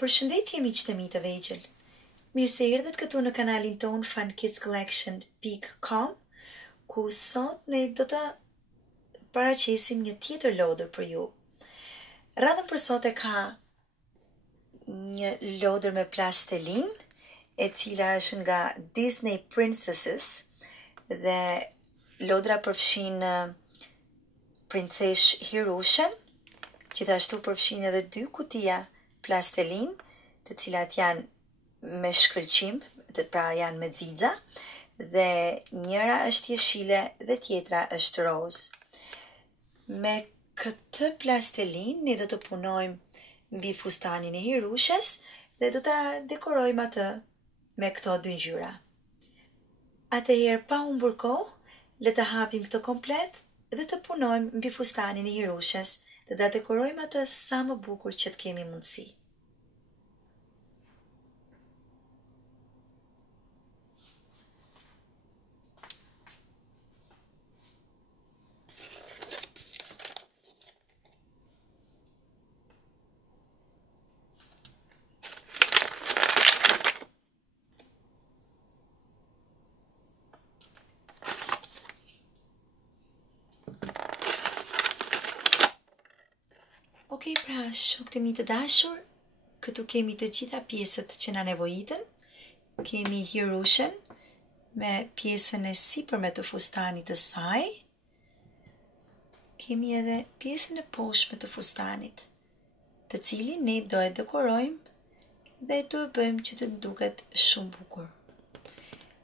Përshëndetje miqtë e mi të vegjël. Mirë se erdhët këtu në kanalin ton funkidscollection.com, ku sot ne do të paraqesim një tjetër lodër për ju. Radhën për sot e ka një lodër me plastelin, e cila është nga Disney Princesses, dhe lodra përfshin princesh Hirushen, gjithashtu përfshin edhe 2 kutia plastelin, të cilat janë me shkëlqim, pra janë me xixa, dhe njëra është jeshile dhe tjetra është roz. Me këtë plastelin ne do të punojmë mbi fustanin e Hirushes dhe do ta dekorojmë atë me këto 2 ngjyra. Atëherë pa humbur kohë, le të hapim këtë komplet dhe të punojmë mbi fustanin e Hirushes dhe ta dekorojmë atë sa më bukur që të kemi mundësi. Okej, pra, shokët e mi të dashur, këtu kemi të gjitha pjesët që na nevojitën. Kemi Hirushen me pjesën e sipërme të fustanit të saj. Kemi edhe pjesën e poshtme të fustanit, të cilin ne do e dekorojmë dhe do e bëjmë që të duket shumë bukur.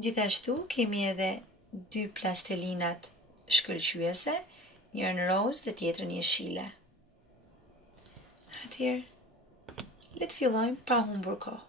Gjithashtu kemi edhe 2 plastelinat shkëlqyese, njërën roz dhe tjetrën jeshile. Atëherë, le të fillojmë pa humbur kohë.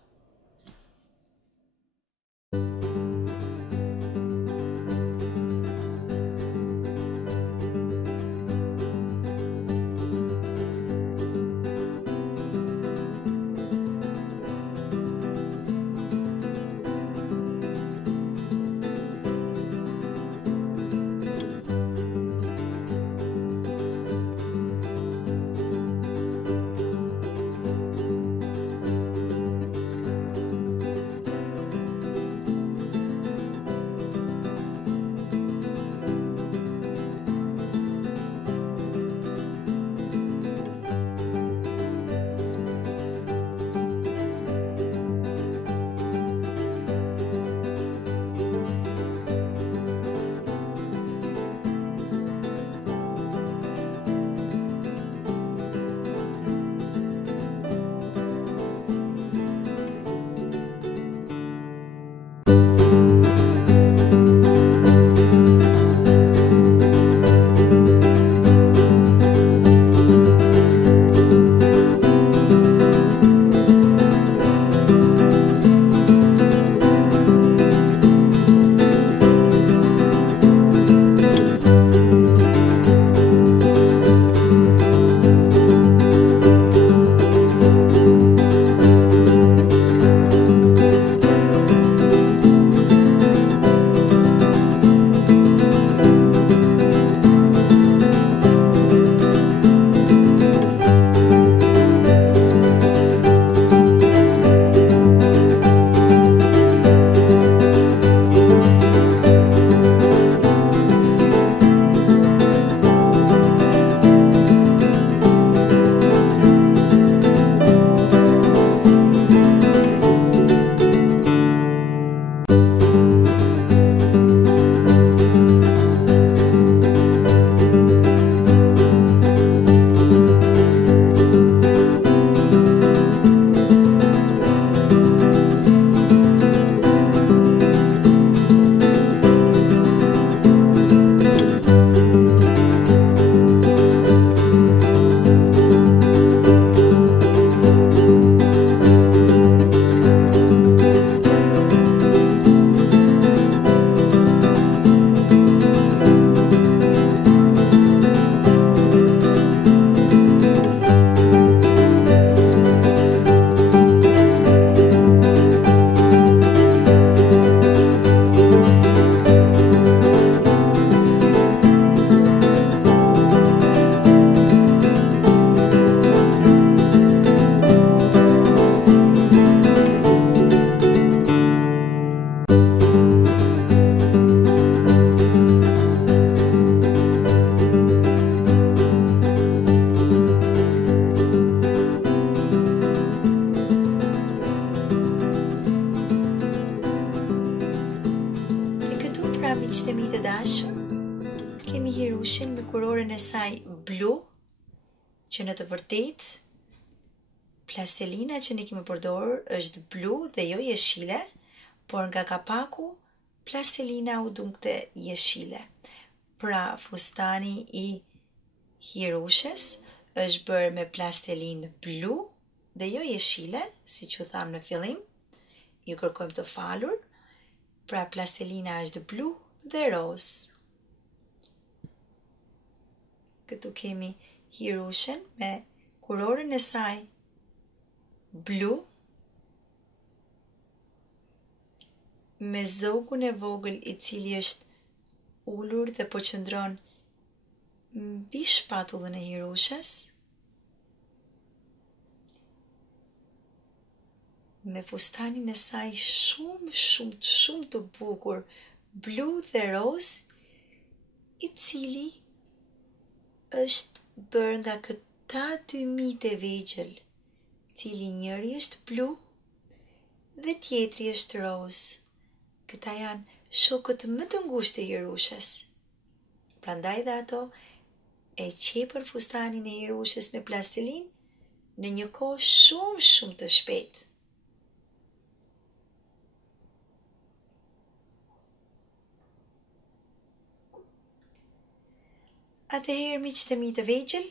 dashur, kemi hirushin me kuroren e saj blu, që në të vërtet plastelina që ne kemi përdorur është blu dhe jo jeshile, por nga kapaku plastelina u dunkte jeshile. Pra fustani i hirushes është bërë me plastelinë blu dhe jo jeshile, si që thamë në fillim, ju kërkojmë të falur. Pra plastelina është blu dhe roz. Këtu kemi hirushen me kuroren e saj blu, me zogun e vogël i cili është ulur dhe po qëndron mbi shpatullën e hirushes, me fustanin e saj shumë të bukur, blu dhe roz, i cili është bërë nga këta dy mite vegjël, cili njëri është blu dhe tjetri është roz. Këta janë shokët më të ngushtë të hirushes. Prandaj dhe ato e qepën fustanin e hirushes me plastelin në një kohë shumë të shpejtë. Atëherë miqtë e mi të vegjël,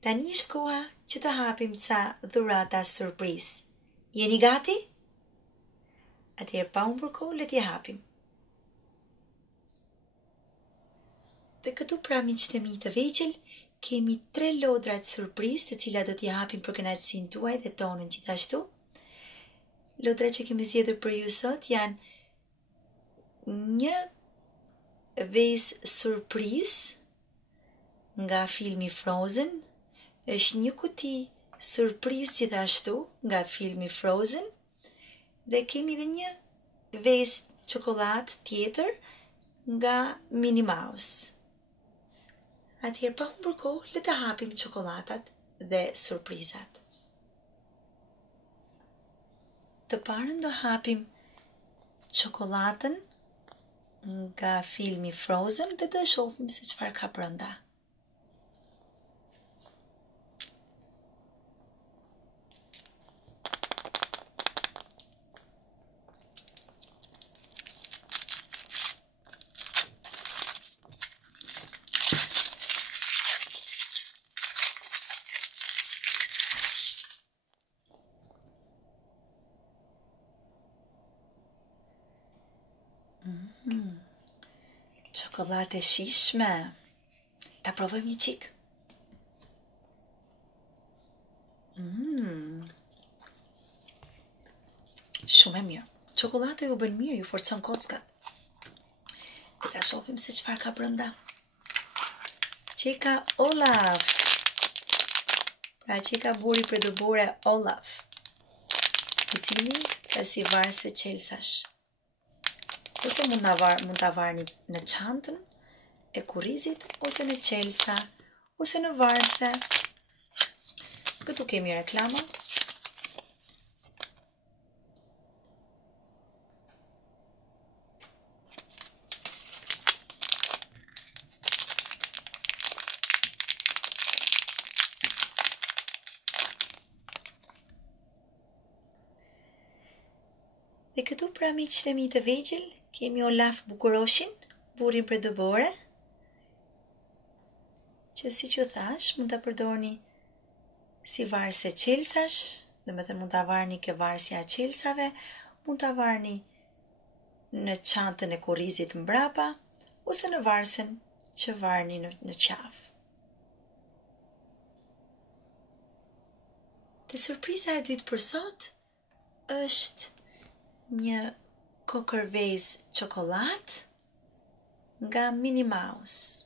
tani është koha që të hapim ca dhurata surprizë. Jeni gati? Atëherë pa humbur kohë, le t'i hapim. Dhe këtu pra miqtë e mi të vegjël, kemi 3 lodra të surprizë, të cilat do t'i hapim për kënaqësinë tuaj dhe tonën gjithashtu. Lodra që kemi zgjedhur për ju sot janë një vezë surprizë nga filmi Frozen, është një kuti surprizë gjithashtu nga filmi Frozen, dhe kemi dhe një vezë çokoladë tjetër nga Minnie Mouse. Atëherë pa humbur kohë, le të hapim çokoladat dhe surprizat. Të parën do hapim çokoladën nga filmi Frozen dhe do shohim se çfarë ka brenda. Çokoladë e shishme. Ta provojmë një qik. Shumë e mirë. Çokolada ju bën mirë, ju forcon kockat. Dhe ta shohim se çfarë ka brenda. Qeka Olaf. Pra qeka buri për dëbore Olaf, i cili është si varse qelsash. Ose mund ta varni në çantën e kurrizit, ose në qelsa, ose në varse. Këtu kemi reklama. Dhe këtu pra miqtë e mi të vegjël, kemi Olaf Bukuroshin, burin për dëbore, që si që thash, mund të përdorni si varse qelsash, dhe me thënë mund të varni ke varsja qelsave, mund të varni në çantën e kurrizit mbrapa, ose në varsen që varni në qafë. Dhe surpriza e dytë për sot është një kokërvez çokoladë nga Minnie Mouse.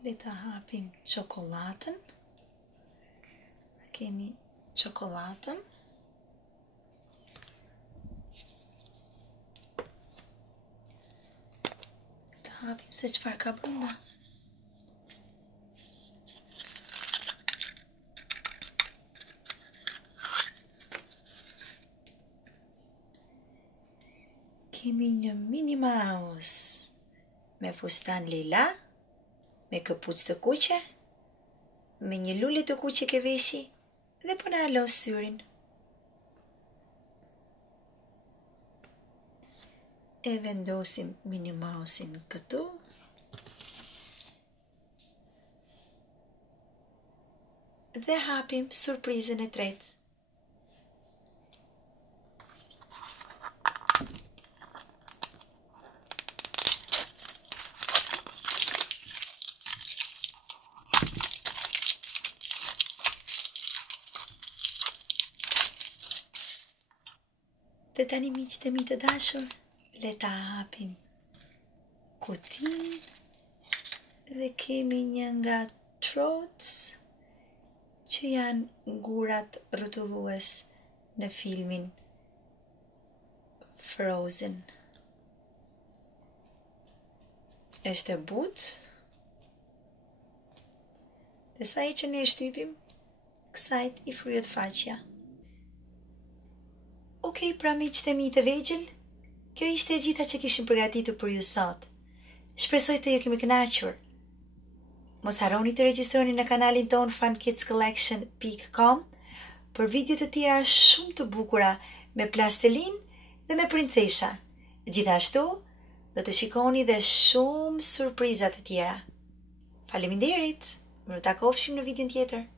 Le të hapim çokoladën. Kemi çokoladën hapim se çfarë ka brenda. Kemi një Minnie Mouse me fustan lila, me këpucë të kuqe, me një lule të kuqe ke veshi dhe po na alo syrin. E vendosim Minnie Mouse-in këtu. Dhe hapim surprizën e tretë. Dhe tani miqtë e mi të dashur, le ta hapim kutinë dhe kemi një nga Trots që janë ngurat rrotullues në filmin Frozen. Është e butë, dhe sa i që ne shtypim, kësajt i fryet faqja. Okej, pra miqtë e mi të vegjël, kjo ishte e gjitha që kishim përgatitur për ju sot. Shpresoj të ju kemi kënaqur. Mos harroni të regjistroni në kanalin ton funkidscollection.com për video të tjera shumë të bukura me plastelin dhe me princesha. Gjithashtu, do të shikoni dhe shumë surprizat të tjera. Faleminderit, më takofshim në videon tjetër.